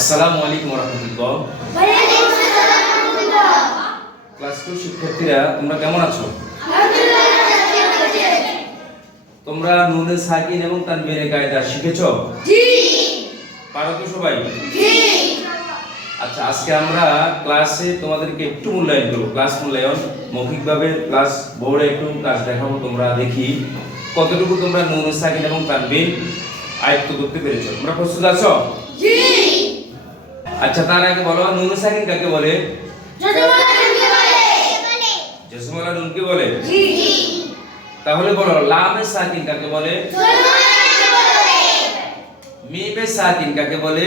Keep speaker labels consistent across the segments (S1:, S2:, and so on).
S1: আসসালামু আলাইকুম রহমতুল্লাহ। Class two শিক্ষার্থীরা তোমরা কেমন আছো? তোমরা নুনে সাকিন এবং তানবিনের কায়দা শিখেছো? পারো তো সবাই? আচ্ছা আজকে আমরা ক্লাসে তোমাদেরকে একটু মূল্যায়ন করব। ক্লাস মূল্যায়ন মৌখিকভাবে ক্লাস বোর্ডে একটু কাজ দেখাবো তোমরা দেখি কতটুকু তোমরা নুনে সাকিন এবং তানবিন আয়ত্ত করতে পেরেছ। তোমরা প্রস্তুত আছো? আচ্ছা তার আগে বলো নুনে সাকিন কাকে বলে? জসমলা নুনকে বলে? তাহলে বলো লামে সাকিন কাকে বলে? মিমে সাকিন কাকে বলে?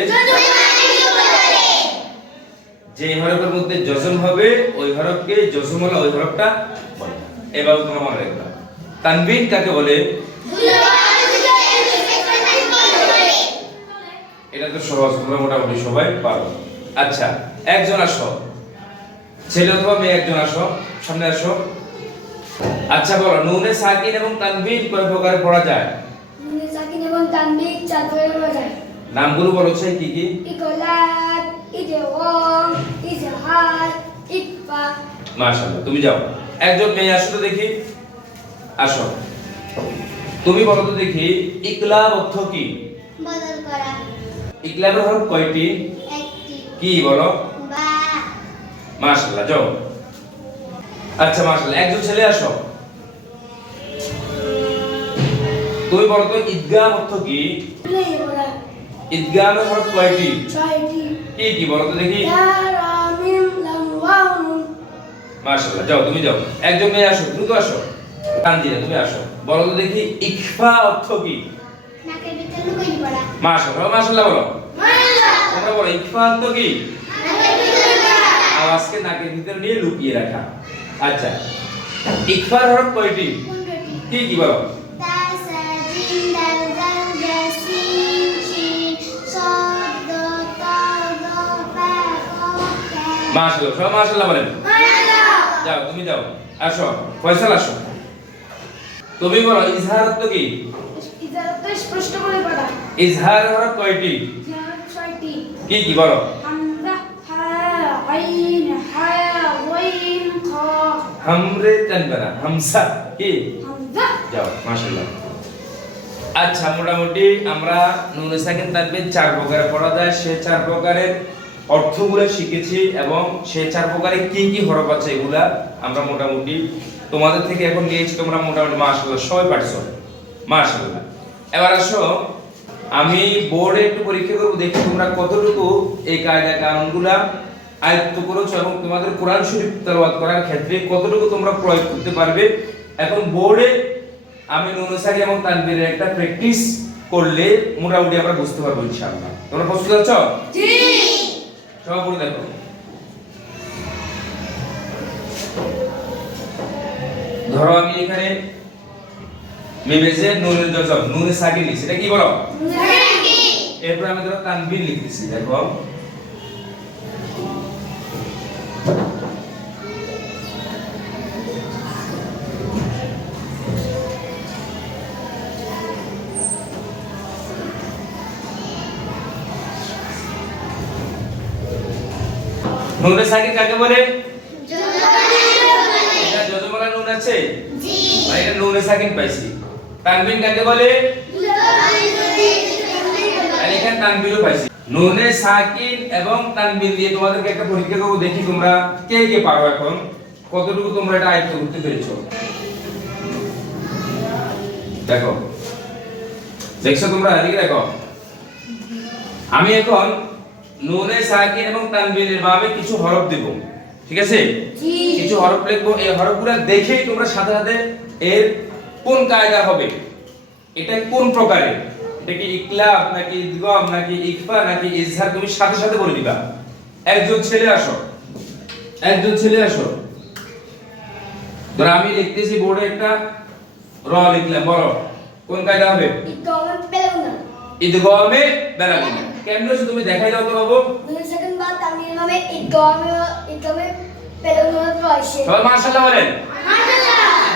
S1: যে হরফের মধ্যে জজম হবে ওই হরফকে জজম ওই হরফটা বলে। এবার তোমরা মনে রাখবা। তানবিন কাকে বলে এটা তো সহজ তোমরা মোটামুটি সবাই পারো আচ্ছা একজন আসো। ছেলে অথবা মেয়ে একজন আসো। সামনে আসো। আচ্ছা বলো নুনে সাকিন এবং তানবিন কয় প্রকারে পড়া যায়?
S2: এবং তানবিক চার প্রকার করা যায়।
S1: নামগুলো বলো চাই কি কি?
S2: ইকলাব ইজওয়াম ইজহার ইকফা।
S1: মাশাআল্লাহ তুমি যাও। একজন মেয়ে আসো তো দেখি। আসো। তুমি বলো তো দেখি ইকলাব অর্থ কি?
S2: বদল করা।
S1: ইকলাবের হরফ কয়টি? কি বলো? মাশাআল্লাহ যাও। আচ্ছা মাশাআল্লাহ একজন ছেলে আসো। তুমি বলো তো ঈদগাম অর্থ কি?
S2: বলা
S1: হরফ কয়টি? কি কি বলো তো দেখি। মাশাআল্লাহ যাও তুমি যাও। একজন মেয়ে আসো দ্রুত আসো। তানজিরা তুমি আসো। বলো তো দেখি ইকফা অর্থ কি
S2: নাকের ভিতরে লুকিয়ে পড়া
S1: মাশাআল্লাহ মাশাআল্লাহ বলো। তোমরা বলো ইকফা অর্থ কি? আওয়াজকে নাকের ভিতরে নিয়ে লুকিয়ে রাখা। আচ্ছা ইকফার হরফ কয়টি? কি কি বলো?
S2: তা তা
S1: মাশাআল্লাহ যাও, তুমি যাও। আসো, ফয়সাল আসো। তুমি বলো, ইজহার অর্থ কি?
S2: স্পষ্ট করে পড়া
S1: ইজহার হরফ কয়টি?
S2: ছয়টি।
S1: কি কি বলো?
S2: হামজা হা আইন হা ওয়াইন খ।
S1: হামরে হামসা কি?
S2: হামজা।
S1: যাও মাশাআল্লাহ। আচ্ছা মোটামুটি আমরা নুনে সাকিন চার প্রকারে পড়া যায়। সে চার প্রকারের অর্থগুলো শিখেছি এবং সে চার প্রকারে কি কি হরফ আছে এগুলা আমরা মোটামুটি তোমাদের থেকে এখন নিয়েছি তোমরা মোটামুটি মাশাআল্লাহ সবাই পারছ। মাশাআল্লাহ। এবার আসো আমি বোর্ডে একটু পরীক্ষা করব দেখি তোমরা কতটুকু এই কায়দা কানুনগুলা আয়ত্ত করেছ এবং তোমাদের কোরআন শরীফ তেলাওয়াত করার ক্ষেত্রে কতটুকু তোমরা প্রয়োগ করতে পারবে। এখন বোর্ডে আমি নুনুসারি এবং তানবীরের একটা প্র্যাকটিস করলে মোটামুটি আমরা বুঝতে পারব ইনশাআল্লাহ। তোমরা প্রস্তুত আছো?
S2: জি।
S1: সবাই পড়ে দেখো। ধরো আমি এখানে মেবেজে নুনের জজম নুনে সাকিন লিখছি। এটা কি বলো? এরপর আমি ধরো তানবীর লিখতেছি দেখো। নুনে সাকিন কাকে বলে? এটা যজমালা নুন আছে?
S2: জি।
S1: এটা নুনে সাকিন পাইছি। তানবিন কাকে বলে? এখানে তানবিরও পাইছি। নুনে সাকিন এবং তানবিন দিয়ে তোমাদেরকে একটা পরীক্ষা করব দেখি তোমরা কে কে পারো এখন। কতটুকু তোমরা এটা আয়ত্ত করতে পেরেছ? দেখো। দেখছ তোমরা? এদিকে দেখো। আমি এখন নুনে সাকিন এবং তানবিনের বামে কিছু হরফ দেব। ঠিক আছে? কিছু হরফ লিখব। এই হরফগুলো দেখেই তোমরা সাথে সাথে এর কোন কায়দা হবে? এটা কোন প্রকারের এটা কি ইকলাব নাকি ইদগম নাকি ইকফা নাকি ইজহার? তুমি সাথে সাথে বলে দিবা। একজন ছেলে আসো। একজন ছেলে আসো। ধরো আমি লিখতেছি বোর্ডে একটা র লিখলাম বলো। কোন কায়দা হবে? ইদগমে বেরাগুনা কেমন হচ্ছে তুমি দেখাই দাও তো বাবু।
S2: দুই সেকেন্ড বাদ ইকমে পেলাম রয়েছে
S1: সবাই মাশাআল্লাহ বলেন।
S2: মাশাআল্লাহ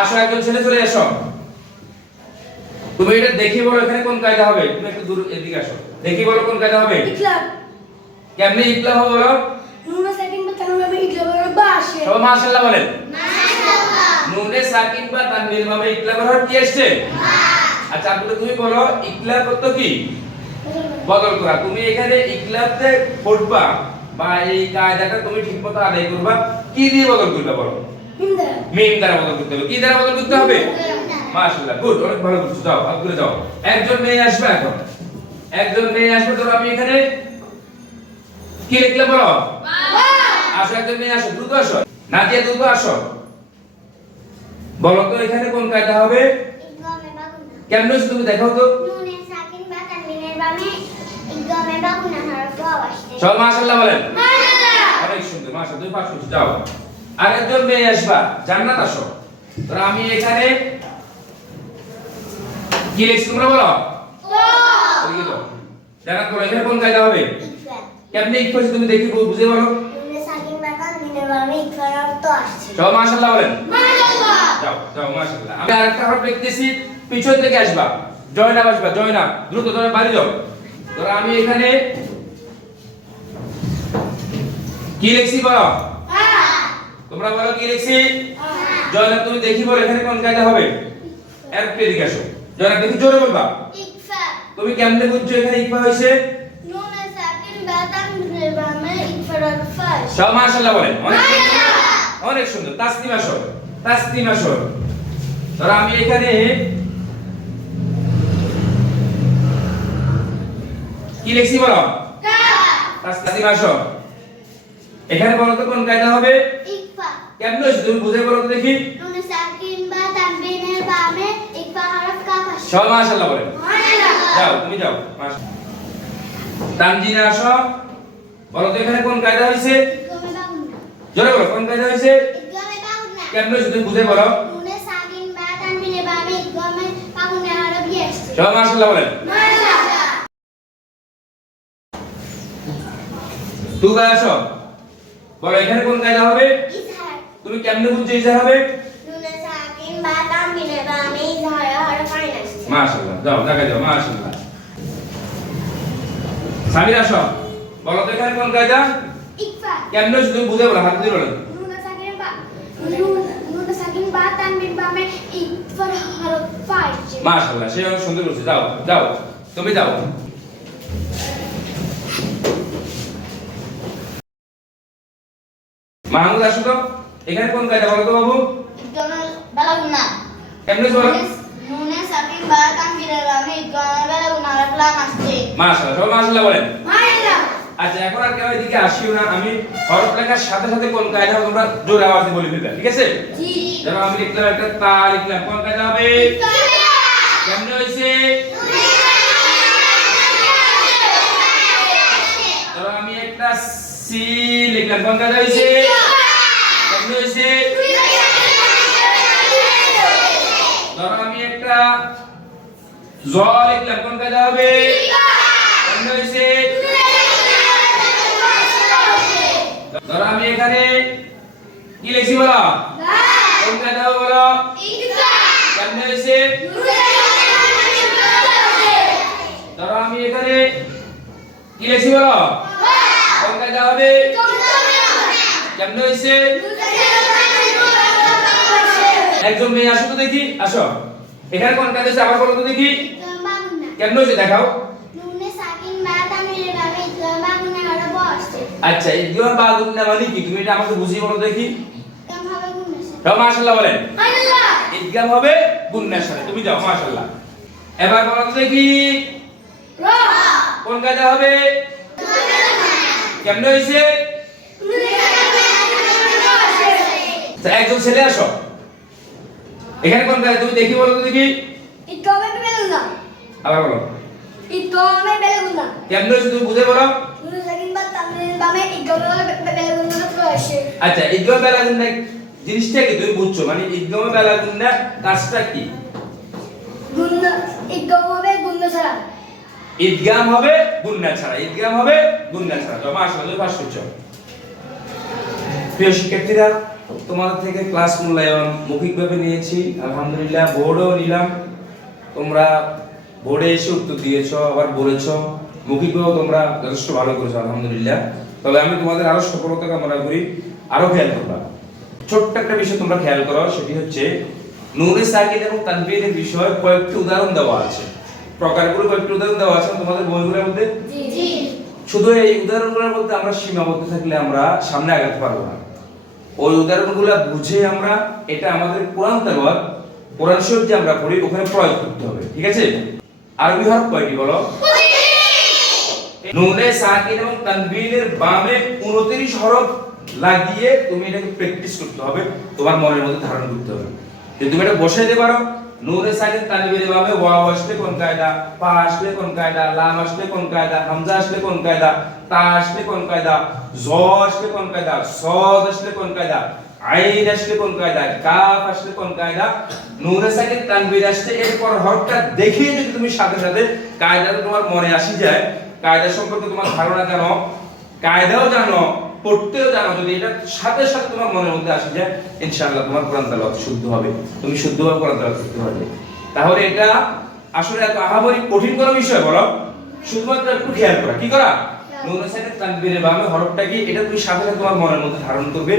S1: আসো একজন ছেলে চলে এসো। তুমি এটা দেখি বলো এখানে কোন কায়দা হবে। তুমি একটু দূর এদিকে আসো। দেখি বলো কোন কায়দা হবে।
S3: ইকলাব।
S1: কেমনে ইকলা হবে বলো?
S3: নুন সাকিন বা তানবির ভাবে ইকলাব হলো বা আসে।
S1: সবাই মাশাআল্লাহ বলেন। নুনে সাকিন বা তানবির ভাবে কি আসছে? আচ্ছা আপনি তুমি বলো ইকলা করতে কি? বদল করা। তুমি এখানে ইকলাতে পড়বা বা এই কায়দাটা তুমি ঠিকমতো আদায় করবা। কি দিয়ে বদল করবে বলো? মিম দ্বারা বদল করতে হবে। কি দ্বারা বদল করতে হবে? মাশাআল্লাহ গুড অনেক ভালো করছ যাও আগুলে যাও। একজন মেয়ে আসবে এখন। একজন মেয়ে আসবে ধরো আমি এখানে। কি লিখলে বলো? আসো একজন মেয়ে আসো দ্রুত আসো। নাদিয়া দ্রুত আসো। বলো তো এখানে কোন কায়দা হবে? কেমন হয়েছে তুমি দেখো তো। সব মাশাআল্লাহ বলেন। অনেক সুন্দর মাশাআল্লাহ তুমি পাস করছ যাও আরেকজন মেয়ে আসবা, জান্নাত আসো। ধরো আমি এখানে কি লিখছি তোমরা বলো? জান্নাত বলো, এখানে কোন কায়দা হবে? কেমনে ইক করছে তুমি দেখি বুঝে বলো। সব মাশাআল্লাহ বলেন। যাও যাও আমি আরেকটা হরফ লিখতেছি, পিছন থেকে আসবা। জয়নাব আসবা, জয়নাব। দ্রুত তুমি বাড়ি যাও। ধরো আমি এখানে কি লিখছি বলো? তোমরা বলো কি লিখছি? জয়নাব তুমি দেখি বলো এখানে কোন কায়দা হবে? এর এদিকে আসো। জয়নাব দেখি জোরে বলবা।
S2: ইকফা।
S1: তুমি কেমনে বুঝছ এখানে ইকফা
S2: আসছে
S1: সব মাশাআল্লাহ বলেন অনেক অনেক সুন্দর। তাসলিম আসো তাসলিম আসো ধরো আমি এখানে কি লিখছি বলো? তাসলিম আসো এখানে বলো তো কোন কায়দা হবে?
S2: ইকফা।
S1: কেমন হয়েছে? তুমি বুঝে বলো তো দেখি।
S2: নুনে সাকিন বা তানবিনের বামে ইকফা হরফ কাফ আসছে
S1: সব মাশাআল্লাহ বলেন। যাও তুমি যাও। তানজিনা আসো। বলো তো এখানে কোন কায়দা হয়েছে? জোরে বলো কোন কায়দা হয়েছে? কেমন হয়েছে? তুমি বুঝে বলো। সব মাশাআল্লাহ বলেন। তুই আসো। বলো এখানে কোন কায়দা হবে? তুমি কেমনে বুঝছ হবে
S2: ইজহার
S1: মাশাআল্লাহ যাও দেখা যাও মাশাআল্লাহ। সামির আসো। বলো তো এখানে কোন কায়দা?
S2: ইকফা
S1: কেমনে হয়েছে তুমি বুঝে বলো হাত দিয়ে বলো।
S2: নুনে সাকিন বা নুনে সাকিন বা তানবিনের বামে ইকফার হরফ আসছে
S1: মাশাআল্লাহ সে অনেক সুন্দর করছে। যাও যাও তুমি যাও। মাহমুদ আসো তো। এখানে কোন কায়দা বলো তো বাবু? কেমনে হয়েছে বলো
S2: নুনে সাকিন বা তানবিনের বামে ইদগামে বাগুনা আসছে।
S1: মাশাআল্লাহ সবাই মাশাআল্লাহ বলেন। আচ্ছা এখন আর কেউ এদিকে আসিও না। আমি হরফ লেখার সাথে সাথে কোন কায়দা তোমরা জোরে আওয়াজে বলে ফেলবে ঠিক আছে?
S2: জি।
S1: যেমন আমি লিখলাম একটা তা লিখলাম। কোন কায়দা হবে? কেমনে ধরো আমি একটা সি লিখলাম। কোন কায়দা জ লিখলাম কোন কায়দা হবে? কেমনে হয়েছে। ধরো আমি এখানে। কি লিখছি বলো? কোন কায়দা হবে বলো? হয়েছে। ধরো আমি এখানে। কি লিখছি বলো? কোন কায়দা হবে? কেমনে হয়েছে? একজন মেয়ে, আসো তো দেখি। আসো। এখানে কোন কায়দা হয়েছে? আবার বলো তো দেখি। কেমনে হয়েছে দেখাও?
S2: বাগুনা
S1: আচ্ছা এই দিওয়ান বা গুন্না মানে কি? তুমি এটা আমাকে বুঝিয়ে বলো দেখি। যাও বলেন। ইদগাম হবে গুন্নার সাথে। তুমি যাও মাশাআল্লাহ। এবার বলো তো দেখি। কোন কায়দা হবে? কেমনে হয়েছে? একজন ছেলে আসো। এখানে কোন কায়দা তুমি দেখি বলো তো দেখি। আবার বলো।
S3: ইতমে বেলুনা
S1: কেমন হয়েছে তুমি বুঝে বলো? আচ্ছা ঈদগাহ বেলা গুন্ডা জিনিসটা কি তুমি বুঝছ? মানে ঈদগাহ বেলা গুন্ডা কাজটা কি?
S3: ইতম হবে গুন্না ছাড়া।
S1: ঈদগাম হবে গুন্না ছাড়া। ঈদগাম হবে গুন্না ছাড়া। জমা আসলে পাস করছ। প্রিয় শিক্ষার্থীরা তোমাদের থেকে ক্লাস মূল্যায়ন মৌখিকভাবে নিয়েছি। আলহামদুলিল্লাহ বোর্ডও নিলাম। তোমরা বোর্ডে এসে উত্তর দিয়েছ আবার বলেছ মৌখিকভাবেও তোমরা যথেষ্ট ভালো করেছ আলহামদুলিল্লাহ। তবে আমি তোমাদের আরও সফলতা কামনা করি আরও খেয়াল করবা। ছোট্ট একটা বিষয় তোমরা খেয়াল করো সেটি হচ্ছে নুনে সাকিন এবং তানবিরের বিষয়ে কয়েকটি উদাহরণ দেওয়া আছে। প্রকারগুলো কয়েকটি উদাহরণ দেওয়া আছে তোমাদের বইগুলোর মধ্যে?
S3: জি জি।
S1: শুধু এই উদাহরণগুলোর মধ্যে আমরা সীমাবদ্ধ থাকলে আমরা সামনে আগাতে পারব না। ওই উদাহরণগুলো বুঝে আমরা এটা আমাদের কোরআন তেলাওয়াত কোরআন শরীফ যে আমরা পড়ি ওখানে প্রয়োগ করতে হবে ঠিক আছে? আরবি হরফ কয়টি বলো? নুনে সাকিন এবং তানবিনের বামে 29 হরফ লাগিয়ে তুমি এটাকে প্র্যাকটিস করতে হবে তোমার মনের মধ্যে ধারণ করতে হবে। যদি তুমি এটা বসাই দিতে পারো নুনে সাকিন তানবিনের বামে ওয়াও আসলে কোন কায়দা পা আসলে কোন কায়দা লাম আসলে কোন কায়দা হামজা আসলে কোন কায়দা তা আসলে কোন কায়দা জ আসলে কোন কায়দা সদ আসলে কোন কায়দা আইন আসলে কোন কায়দা? কাফ আসলে কোন কায়দা? নুনে সাকিন তানবির আসলে এরপর হরফটা দেখিয়ে যদি তুমি সাথে সাথে কায়দাটা তোমার মনে আসি যায় কায়দা সম্পর্কে তোমার ধারণা জানো কায়দাও জানো পড়তেও জানো যদি এটা সাথে সাথে তোমার মনের মধ্যে আসে যায় ইনশাআল্লাহ তোমার কোরআন তেলাওয়াত শুদ্ধ হবে। তুমি শুদ্ধভাবে কোরআন তেলাওয়াত করতে পারবে। তাহলে এটা আসলে এত আহামরি কঠিন কোনো বিষয় বলো? শুধুমাত্র একটু খেয়াল করা। কি করা? নুন সাইডের তানবীরের বামে হরফটা কি? এটা তুমি সাথে সাথে তোমার মনের মধ্যে ধারণ করবে।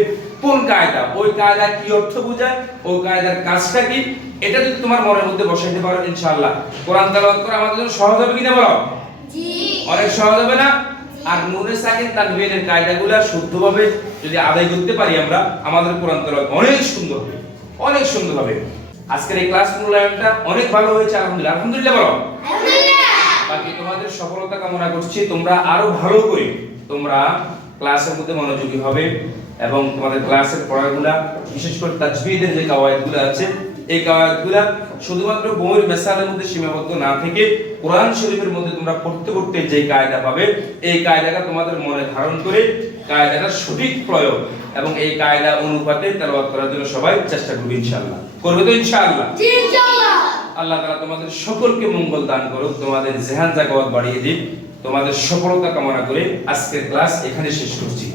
S1: কোন কায়দা? ওই কায়দা কি অর্থ বোঝায়? ওই কায়দার কাজটা কি? এটা যদি তোমার মনের মধ্যে বসাইতে পারো ইনশাআল্লাহ। কোরআন তেলাওয়াত করা আমাদের জন্য সহজ হবে কিনা বলো?
S2: জি।
S1: অনেক সহজ হবে না? আর নুনে সাকিন তানবীরের কায়দাগুলো শুদ্ধভাবে যদি আদায় করতে পারি আমরা আমাদের কোরআন তেলাওয়াত অনেক সুন্দর হবে। অনেক সুন্দর হবে। আজকের এই ক্লাস মূল্যায়নটা অনেক ভালো হয়েছে আলহামদুলিল্লাহ। আলহামদুলিল্লাহ বলো? বাকি তোমাদের সফলতা কামনা করছি তোমরা আরও ভালো করে তোমরা ক্লাসের মধ্যে মনোযোগী হবে। এবং তোমাদের ক্লাসের পড়াগুলা বিশেষ করে তাজবিদের যে কাওয়ায়েদগুলো আছে এই কাওয়ায়েদগুলা শুধুমাত্র বইয়ের মেসালের মধ্যে সীমাবদ্ধ না থেকে কোরআন শরীফের মধ্যে তোমরা পড়তে পড়তে যে কায়দা পাবে এই কায়দাটা তোমাদের মনে ধারণ করে কায়দাটার সঠিক প্রয়োগ এবং এই কায়দা অনুপাতে তেলাওয়াত করার জন্য সবাই চেষ্টা করবে ইনশাআল্লাহ। করবে তো ইনশাআল্লাহ?
S3: ইনশাআল্লাহ।
S1: আল্লাহ তাআলা তোমাদের সকলকে মঙ্গল দান করুক তোমাদের জেহান জাকাত বাড়িয়ে দিক তোমাদের সফলতা কামনা করে আজকের ক্লাস এখানে শেষ করছি।